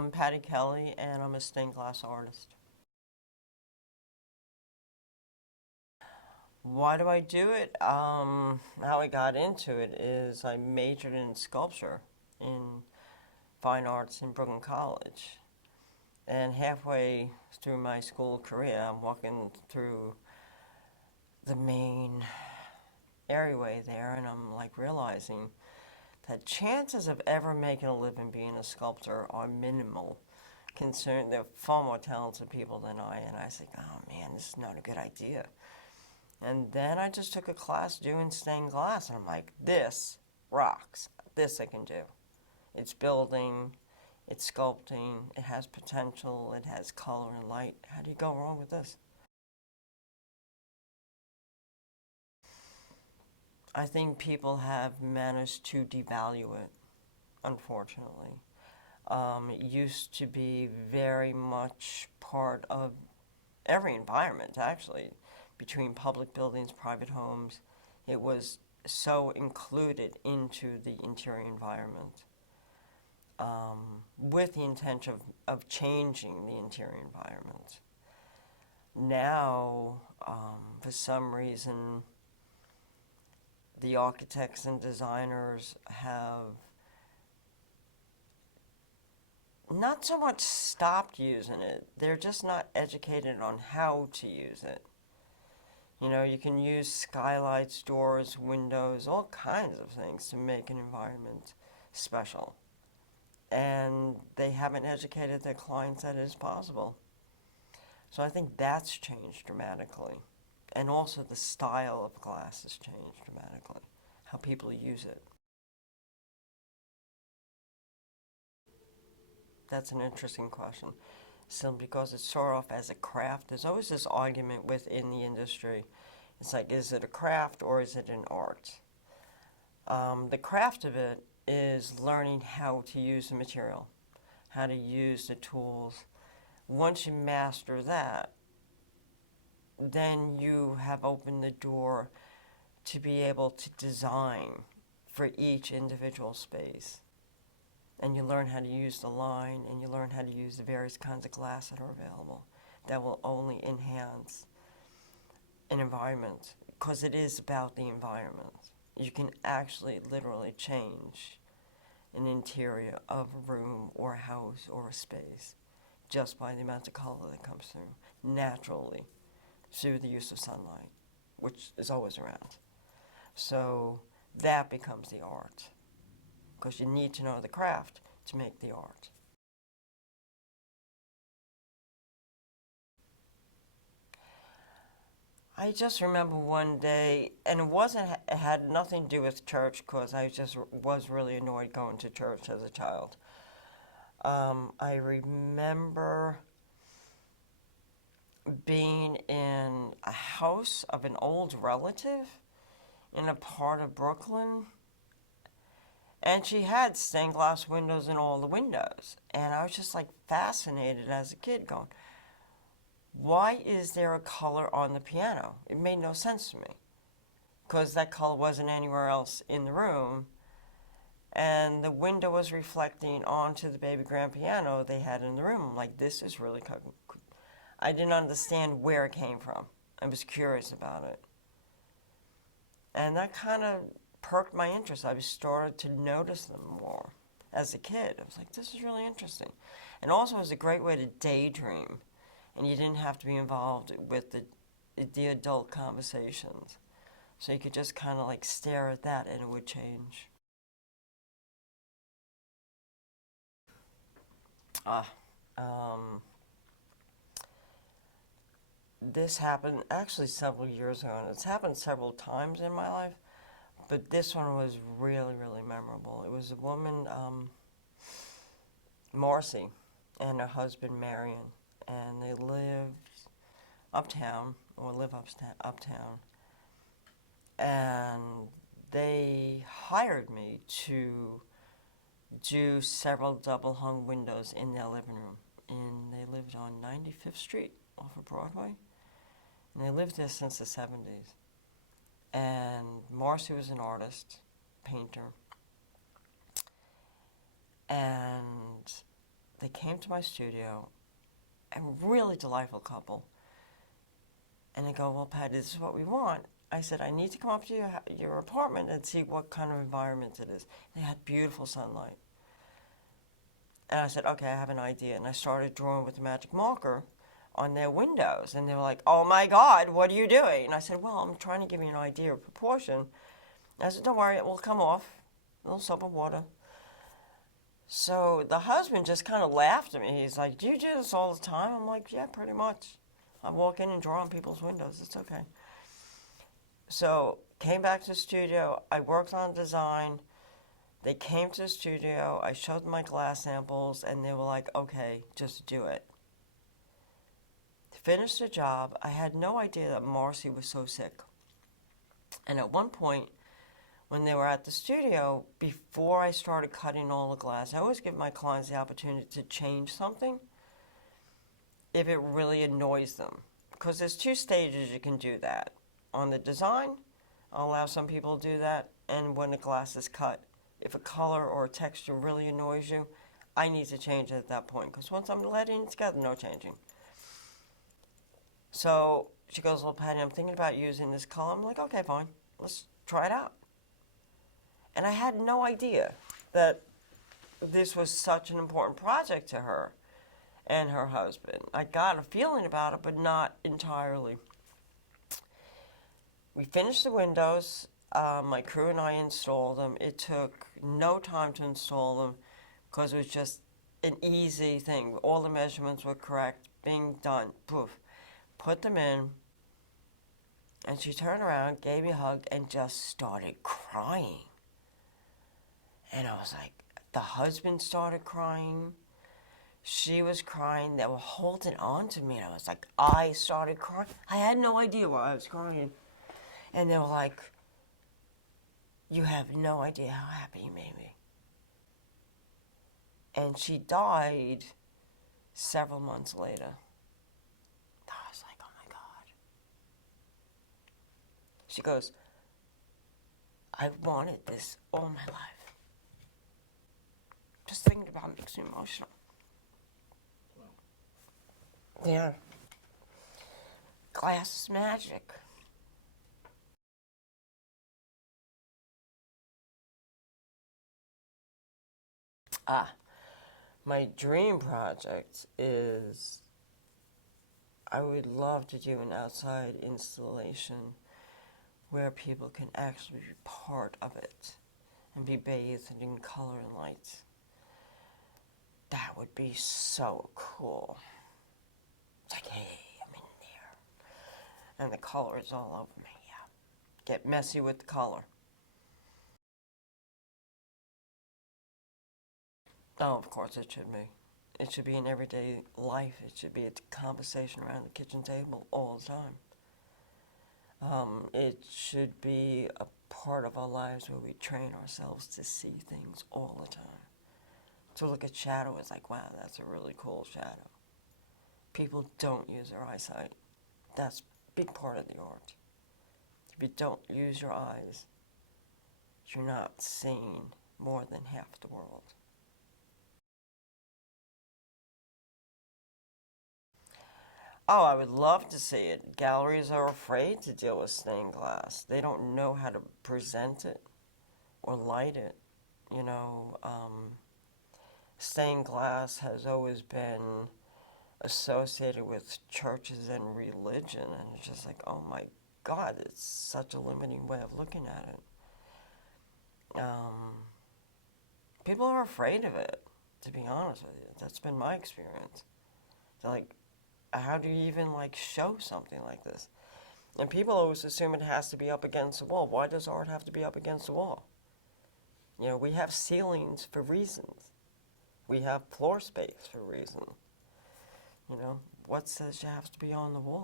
I'm Patti Kelly, and I'm a stained glass artist. Why do I do it? How I got into it is I majored in sculpture in fine arts in Brooklyn College. And halfway through my school career, I'm walking through the main areaway there, and I'm like realizing that chances of ever making a living being a sculptor are minimal. There are far more talented people than I, and I was like, oh man, this is not a good idea. And then I just took a class doing stained glass, and I'm like, this rocks. This I can do. It's building, it's sculpting, it has potential, it has color and light. How do you go wrong with this? I think people have managed to devalue it, unfortunately. It used to be very much part of every environment, actually, between public buildings, private homes. It was so included into the interior environment with the intention of changing the interior environment. Now, for some reason, the architects and designers have not so much stopped using it, they're just not educated on how to use it. You know, you can use skylights, doors, windows, all kinds of things to make an environment special. And they haven't educated their clients that it is possible. So I think that's changed dramatically. And also the style of glass has changed dramatically, how people use it. That's an interesting question. Simply because it started off as a craft. There's always this argument within the industry. It's like, is it a craft or is it an art? The craft of it is learning how to use the material, how to use the tools. Once you master that, then you have opened the door to be able to design for each individual space. And you learn how to use the line, and you learn how to use the various kinds of glass that are available that will only enhance an environment, because it is about the environment. You can actually literally change an interior of a room or a house or a space just by the amount of color that comes through naturally through the use of sunlight, which is always around. So that becomes the art, because you need to know the craft to make the art. I just remember one day, and it had nothing to do with church, because I just was really annoyed going to church as a child. I remember being in a house of an old relative in a part of Brooklyn, and she had stained glass windows in all the windows. And I was just like fascinated as a kid going, why is there a color on the piano? It made no sense to me, because that color wasn't anywhere else in the room. And the window was reflecting onto the baby grand piano they had in the room. I'm like, this is really cool. I didn't understand where it came from. I was curious about it. And that kind of perked my interest. I started to notice them more as a kid. I was like, this is really interesting. And also it was a great way to daydream. And you didn't have to be involved with the adult conversations. So you could just kind of like stare at that and it would change. This happened actually several years ago, and it's happened several times in my life, but this one was really, really memorable. It was a woman, Marcy, and her husband, Marion, and they lived uptown, or live uptown, and they hired me to do several double-hung windows in their living room. And they lived on 95th Street off of Broadway. And they lived there since the 70s. And Marcy was an artist, painter. And They came to my studio, a really delightful couple. And they go, well, Patti, this is what we want. I said, I need to come up to your apartment and see what kind of environment it is. They had beautiful sunlight. And I said, okay, I have an idea. And I started drawing with the magic marker on their windows. And they were like, oh my God, what are you doing? And I said, well, I'm trying to give you an idea of proportion. And I said, don't worry, it will come off. A little soap and water. So the husband just kind of laughed at me. He's like, do you do this all the time? I'm like, yeah, pretty much. I walk in and draw on people's windows. It's okay. So came back to the studio. I worked on design. They came to the studio. I showed them my glass samples, and they were like, okay, just do it. Finished the job. I had no idea that Marcy was so sick. And at one point, when they were at the studio, before I started cutting all the glass, I always give my clients the opportunity to change something if it really annoys them. Because there's two stages you can do that. On the design, I'll allow some people to do that, and when the glass is cut. If a color or a texture really annoys you, I need to change it at that point. Because once I'm letting it together, no changing. So she goes, well, Patti, I'm thinking about using this color. I'm like, okay, fine. Let's try it out. And I had no idea that this was such an important project to her and her husband. I got a feeling about it, but not entirely. We finished the windows. My crew and I installed them. It took no time to install them because it was just an easy thing. All the measurements were correct, being done. Poof. Put them in. And she turned around, gave me a hug, and just started crying. And I was like, the husband started crying. She was crying. They were holding on to me. And I was like, I started crying. I had no idea why I was crying. And they were like, you have no idea how happy you made me. And she died several months later. I was like, oh my God. She goes, I've wanted this all my life. Just thinking about it makes me emotional. Yeah. Glass is magic. My dream project is I would love to do an outside installation where people can actually be part of it and be bathed in color and light. That would be so cool. It's like, hey, I'm in there. And the color is all over me, yeah. Get messy with the color. Oh, of course it should be. It should be in everyday life. It should be a conversation around the kitchen table all the time. It should be a part of our lives where we train ourselves to see things all the time. To look at shadow is like, wow, that's a really cool shadow. People don't use their eyesight. That's a big part of the art. If you don't use your eyes, you're not seeing more than half the world. Oh, I would love to see it. Galleries are afraid to deal with stained glass. They don't know how to present it or light it. You know, stained glass has always been associated with churches and religion, and it's just like, oh my God, it's such a limiting way of looking at it. People are afraid of it, to be honest with you. That's been my experience. They're like, how do you even like show something like this? And people always assume it has to be up against the wall. Why does art have to be up against the wall? You know, we have ceilings for reasons. We have floor space for reasons. You know, what says you have to be on the wall?